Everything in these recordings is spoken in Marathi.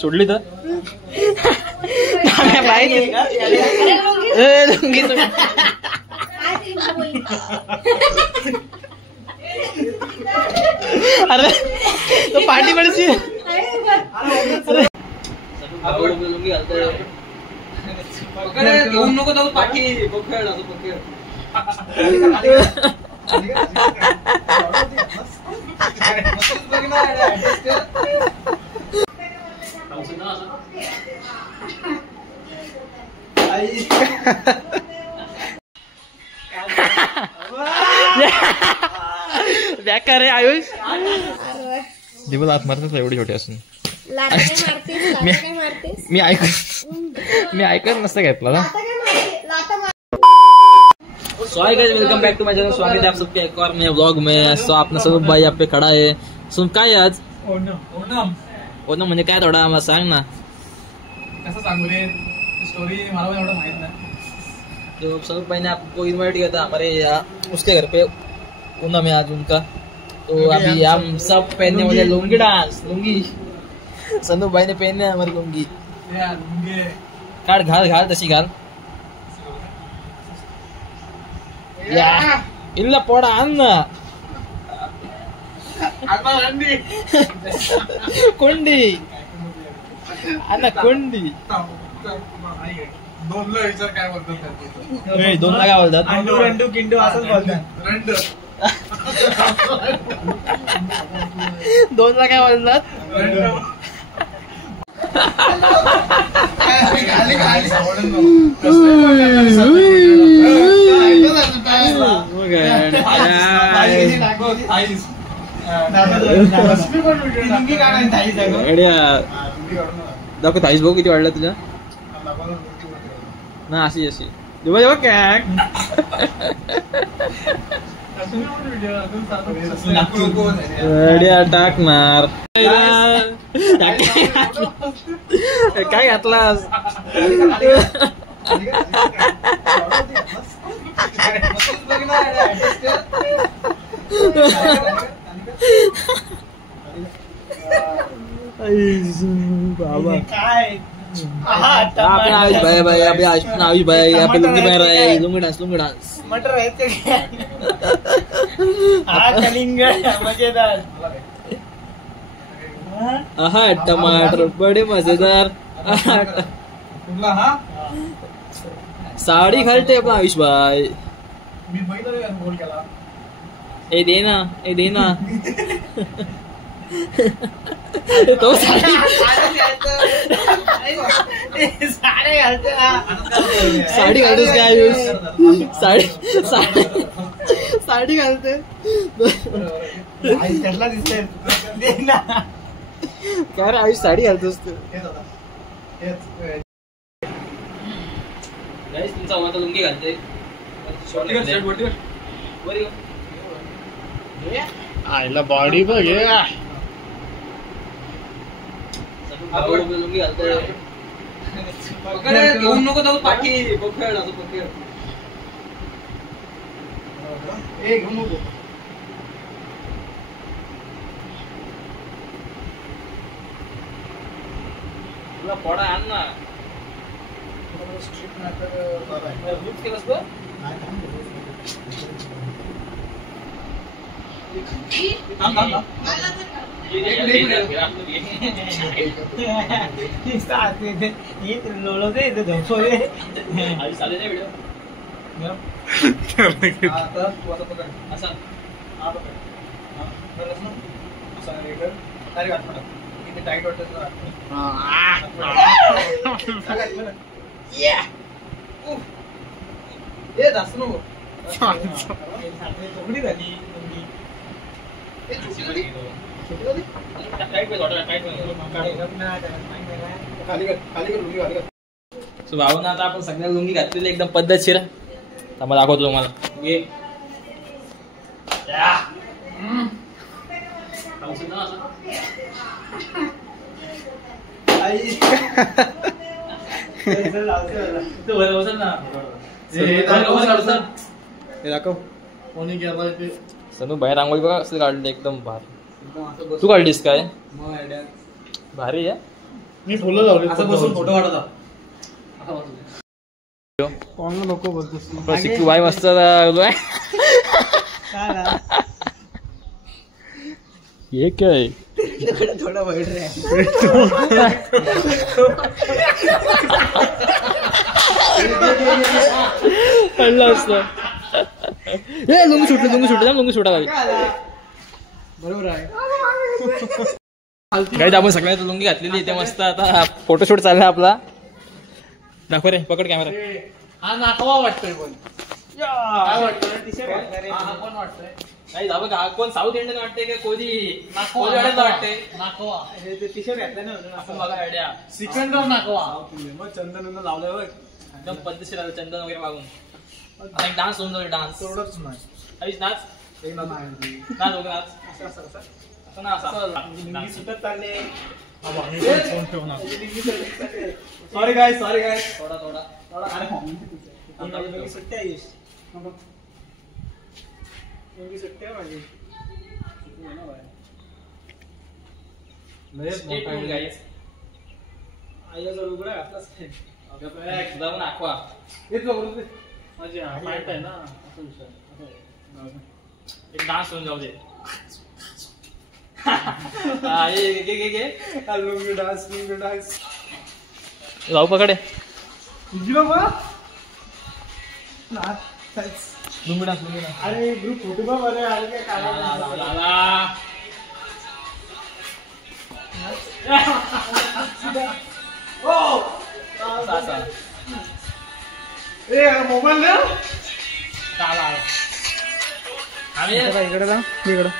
सोडली तर अरे तो पार्टी पडची घेऊन नको जाऊ पाठी पकड असं पकड बेकार आहे आयुष दिवस आत मारतेच एवढी छोटी असून मी ऐकत नसतं घेतला ना. So hi guys, welcome back to my channel. स्वागत है आप सबके एक और नए व्लॉग में. सो आपने स्वरूप भाई यहाँ पे खड़ा है. सुन काय आज ओनम म्हणजे काय थोडा आम्हाला सांग ना. कसं सांगू रे स्टोरी, मला पण एवढं माहित नाही. तो स्वरूप भाई ने आपको इन्वाइट किया था हमारे यहाँ उसके घर पे. ओनम है आज उनका. तो अभी हम सब पहनने वाले लुंगी डांस. लुंगी सनू भाई ने पहनने हमारी लुंगी. काट घाल तशी घाल. ಇಲ್ಲ ಪೋಡ ಅನ್ನ ಕೊಂಡಿ अन्न कोंडी. दोनला विचार काय बोलतात दोनला काय बोलतात. रंडू किंडू असंच बोलतात. रंडू दोनला काय बोलतात. दाखव थाईस भाऊ किती वाढला तुझ्या ना. अशी अशी काय टाकणार काय घातलास. बाबा काय आयुष भाई भाई अभी आयुष भाई यहाँ पे लुंगी पहन रहा है. लुंगी डांस मटर रहते कलिंगड मजेदार. आहा टमाटर बड़े मजेदार. साडी घालते आपला आयुष भाई. मी बघितलं गोल केला. ए दे ना तो साडी घालतेस काय आयुष. साडी घालते कसला दिसतंय काय रे आयुष. साडी घालतोस तू. तुमचा आता लुंगी घालते. आईला बॉडी बघ लुंगी घालते. घेऊन नको जाऊ पाठी पकड असं पकड घेऊन नको. तुला पोडा आण ना. स्ट्रीट मॅटर केलंस बघ. टाईट वाटत जास्त नको. झाली भावना आता आपण सगळ्या लुंगी घातलेली एकदम पद्धतशीर. मला दाखवतो तुम्हाला. दाखव कोणी गेला ते सनू बाहेर रांगोळी बघा कसं काढली एकदम भारी. तू काढलीस काय? भारी आहे. मी फुलं लावली असं बसून फोटो काढत कोण नको बोलतोस सिक्की बाय मस्त लागलोय. ये काय थोडा वाईट रे असतं. हे लुंगी सुटा बरोबर आहे. गाईज आपण सगळ्यात लुंगी घातलेली इथे मस्त. आता फोटोशूट चाललाय आपला. दाखव रे, पकड कॅमेरा. हा नाकवा वाटतोय पण काय वाटतोय? हा कोण साऊथ इंडियन वाटते का कोणी वाटते? नाकवा टी शर्ट घातलं ना आपण बघा आयडिया. सिकंदर नाकवा मग चंदन लावलं एकदम पद्धतशीर आलं चंदन वगैरे मागून. एक डान्स होऊन जाईल. डान्स तेवढंच नाही नाच नाच वगैरे नाच सुटत चालले. सॉरी काय थोडा सुट्ट्या सुट्ट्या माझी आईचा उघडा घातलाच जाऊन आखवा माझी पॅन्ट आहे ना असं विषय एक डान्स होऊन जाऊ दे. लुंगी डान्स जाऊ पकडे लुंगी डान्स. अरे ग्रुप फोटो बघ बरे आले काय मोबाईल ना इकडे जा इकडं.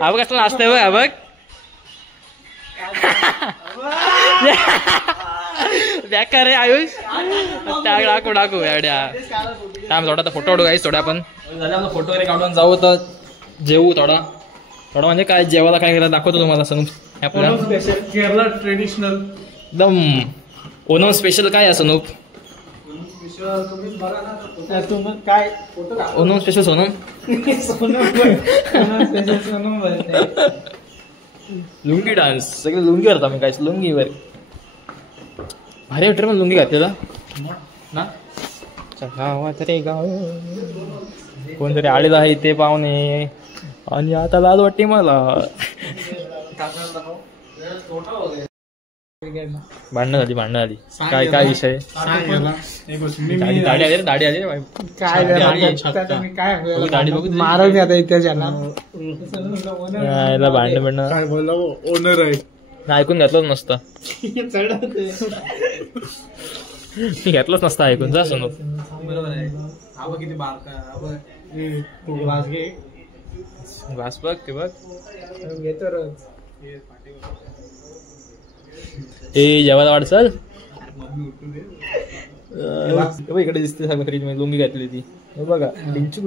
बघ कसं नाचतंय बघ. बघ बेकार रे आयुष. टाकू एवढ्या थोडा फोटो काढू गाईस. थोडा आपण झाले फोटो वगैरे काढून जाऊ तर जेवू. थोडा म्हणजे काय जेवायला काय करायला दाखवतो तुम्हाला सनू. आपल्याला केरला ट्रेडिशनल एकदम ओनम स्पेशल काय आहे सनूप? काय ओनम स्पेशल सोनम. लुंगी डान्स सगळे लुंगी करतो आम्ही. काय लुंगीवर भारी वाटतं पण लुंगी घातलेला ना. गावात रे गाव कोणतरी आलेला आहे इथे पाहुणे आणि आता लाज वाटते मला. भांडणं झाली. काय विषय? दाढी आली दाढी बघू मारवली आता इतिहासाला भांडण काय बोलला ओनर आहे. ऐकून घेतलंच नसतं. मी घेतलंच नसतं ऐकून. जा सोनू बरोबर आहे. आबा किती बारका तू ग्लास घे. ग्लास बघ ते बघ घेतो रोज. जेवायला वाढचाल इकडे दिसते सगळं फ्रीज मध्ये लुंगी घातली ती. बघा डिंचू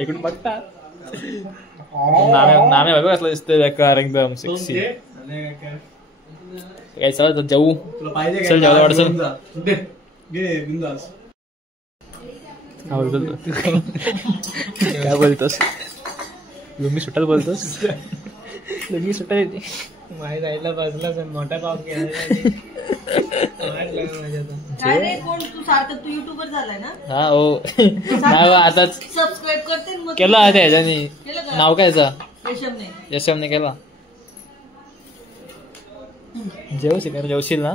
इकडून बघता नामे बघ कसलं दिसतंय बेकार एकदम सेक्सी. काय चल जाऊ. चल जेवायला वाढचाल. काय बोलतोस? लुंगी सुटायला बोलतोस? लुंगी सुटायला येते माझ्या साईडला बसला मोठा पाव हा हो. नाही आता सबस्क्राईब करते केलं आहे ह्याच्यानी. नाव काय यशमने केला. जेवशील ना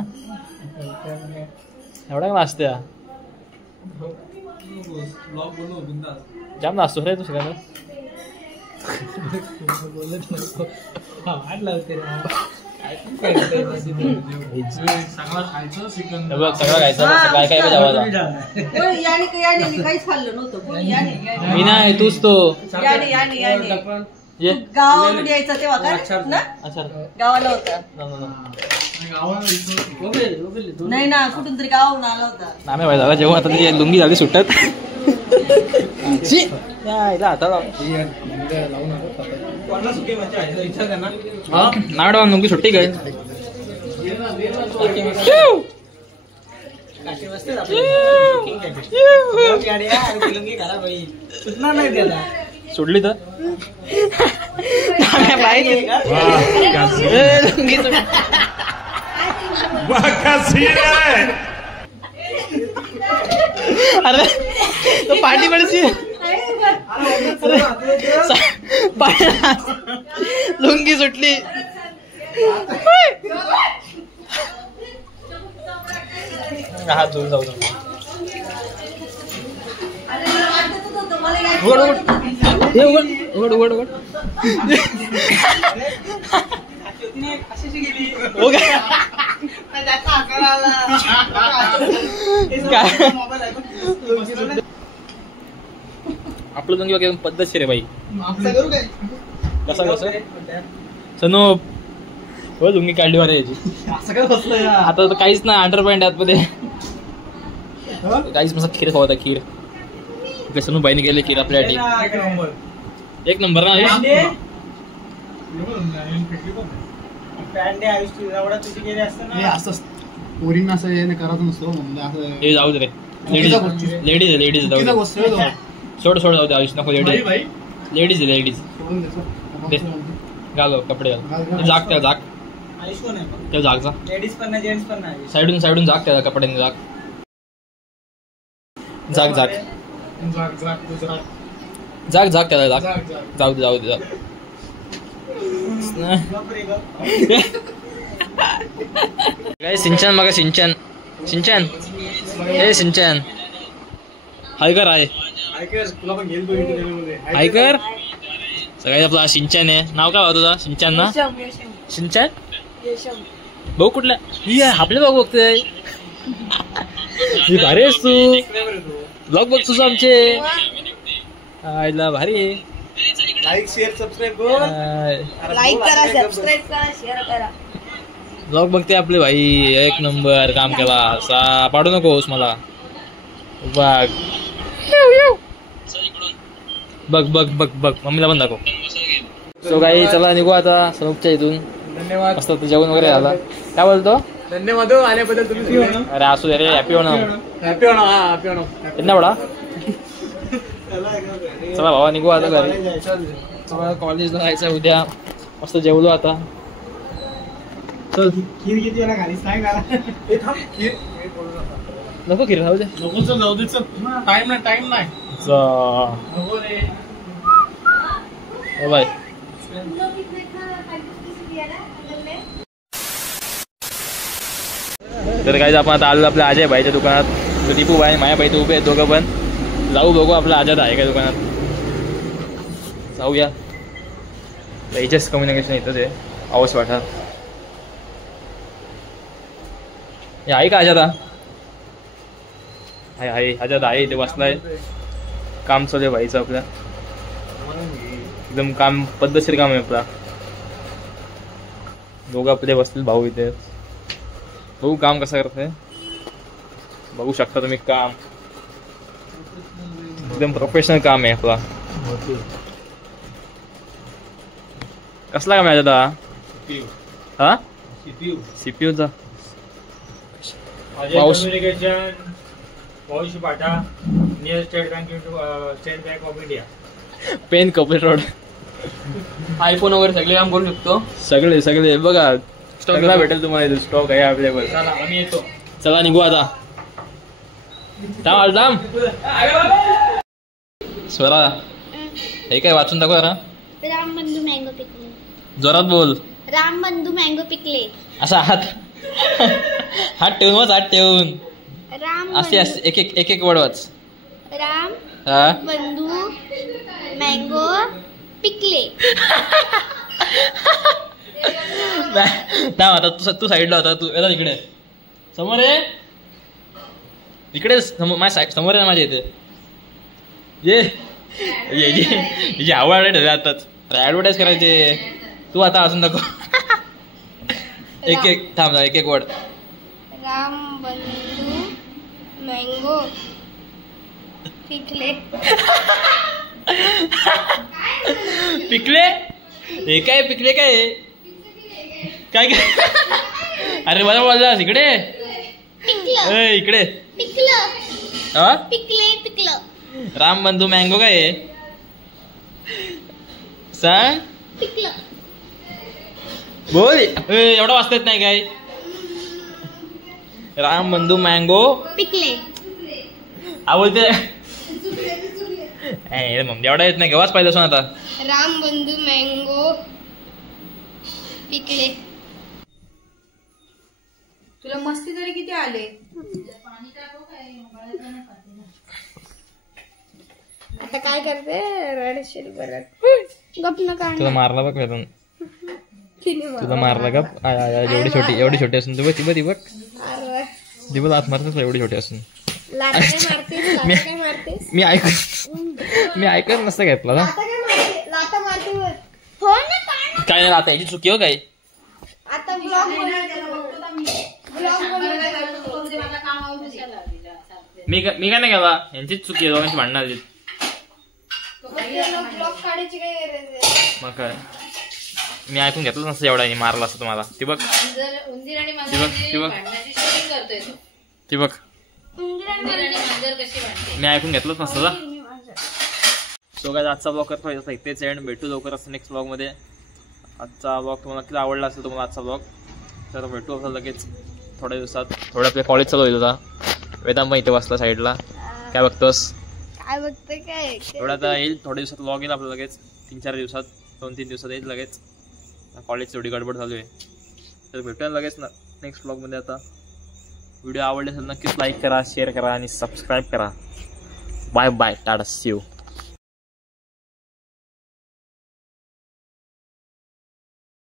एवढा नाचत्या जाम नाचतो रे तू सगळ्यांना. सगळं खायचं काय काय जेवायला. काहीच खाल्लं नव्हतं. मी नाही तूच तो. ये गावामध्ये यायचं तेव्हा काय ना अच्छा गावाला होता नाही ना कुठून तरी गावाहून आला होता नामे भाई झाला जेव्हा आता ती लुंगी झाली सुटत नाडा लुंगी सुट्टी काय सोडली तर अरे तो पार्टी पडची लुंगी सुटली हात धुवून जाऊ उघड उघड उघड आपलं लुंगी वगैरे पद्धतशीर आहे बाई कसं सनू हो लुंगी काढली वारे याची आता तर काहीच नाही अंडर पॅन्ट आतमध्ये काहीच मस्त खीर खावता खीर सनू बाईने गेले खीर आपल्यासाठी एक नंबर ना हे जाऊ दे रे लेडीज लेडीज सोड सोड जाऊ दे आयुष नको लेडीज लेडीज घालो कपडे घाल जाग त्या जाग त्या जाग जा साईडून साईडून जाग त्या कपड्याने जाग जाग जाग जाग जाग त्याला जाग जाऊ दे जाऊ दे जाग काय सिंचन बघा सिंचन सिंचन हे सिंचन हायकर आहे हायकर सगळ्यात आपला सिंचन आहे नाव काय तुझा सिंचन ना सिंचन भाऊ कुठल्या ही आपले भाऊ बघतोय भारी आहेस तू ब्लॉग बघ तुझं आमचे आईला भारी लाईक शेअर सबस्क्राईब लाईक करा सबस्क्राईब करा शेअर करा ब्लॉग बघते आपले भाई एक नंबर काम केला सा पाडू नकोस मला बघ बघ बघ बघ बघ मम्मीला पण दाखव सो काही चला निघू आता सनूपच्या इथून धन्यवाद मस्त जेवण वगैरे झालं काय बोलतो धन्यवाद आल्याबद्दल तुम्ही अरे असू दे रे हॅपी होणं हॅपी होणं हॅपी होणं इतना बडा चला भावा निघू आता घरी चला कॉलेजला जायचं उद्या मस्त जेवलो आता चल खीर किती वेळा खालीस काय करा खीर नको खीर खाऊ दे नको चल जाऊ दे चल टाइम नाही नको रे बाय तर काय आपण आता आलो आपल्या अजय भाईच्या दुकानात तो दीपू भाई माया भाई तर उभे आहेत दोघं पण जाऊ बघू आपला आजाद आहे का दुकानात जाऊया याच्याच कम्युनिकेशन येतं ते आवाज वाटा हे आहे का आजादा आहे आजाद आहे ते बसलाय काम चालू आहे भाईचं आपल्या एकदम काम पद्धतशीर काम आहे आपला दोघं आपले बसतील भाऊ इथे बघू काम कसं करते बघू शकता तुम्ही काम एकदम प्रोफेशनल काम आहे आपला कसला काम आहे दादा हा सीपीयूचा पाऊस पाटा near state bank of India पेन कपल रोड आयफोन वगैरे सगळे काम करू शकतो सगळे सगळे बघा स्टॉकला भेटेल तुम्हाला स्टॉक आहे अवेलेबल चला आम्ही येतो चला निघू आता थांब स्वरा हे काय वाचून दाखव ना राम बंधू मँगो पिकले जोरात बोल राम बंधू मँगो पिकले असा हात ठेवून हात ठेवून राम असे असे एक एक वर्ड वाच राम हा बंधू मँगो पिकले थांब आता तू साईडला होता तू येतात इकडे समोर आहे इकडे समोर आहे माझ्या इथे ये आवड ठेवले आताच ऍडव्हर्टाईज करायचे तू आता अजून नको एक एक थांब एक एक वर्ड राम बंधू मँगो पिकले पिकले हे काय पिकले काय काय काय अरे मला बोललास इकडे पिकलं ए इकडे पिकलं हा पिकले पिकलं राम बंधू मँगो काय आहे? सांग पिकलं बोल एवढा वाचता येत नाही काय राम बंधू मँगो पिकले हा बोलते मग एवढा येत नाही वाच पाहिजे आता राम बंधू मँगो पिकले तुला मस्ती तरी किती आले आता काय करते रडशील परत गप न काढ तुला मारला बघ वेदन तुला मारला गप एवढी छोटी असून तू बघ ती बघ ती बघ आत मारतेस एवढी छोटी असून मी ऐकत नसतं काय तुला काय नाही आता याची चुकी हो काय आता मी काय नाही केला यांचीच चुकी आहे दोघांची भांडणार मग काय मी ऐकून घेतलंच नसतं एवढा मारला असतं तुम्हाला ती बघ ती बघ मी ऐकून घेतलंच नसतं सो काय आजचा ब्लॉग करतो इथेच एंड भेटू लवकरच नेक्स्ट ब्लॉग मध्ये आजचा ब्लॉग तुम्हाला किती आवडला असेल तुम्हाला आजचा ब्लॉग तर भेटू असं लगेच थोड्या दिवसात थोडं आपल्या कॉलेज चालू होईल होता वेदांत इथे बसला साईडला काय बघतोस काय बघतोय काय थोडा आता येईल थोड्या दिवसात ब्लॉग येईल आपलं लगेच 3-4 दिवसात 2-3 दिवसात येईल लगेच कॉलेज एवढी गडबड चालू आहे तर भेटूया लगेच ना नेक्स्ट ब्लॉगमध्ये आता व्हिडिओ आवडले असेल नक्कीच लाईक करा शेअर करा आणि सबस्क्राईब करा bye bye tata see you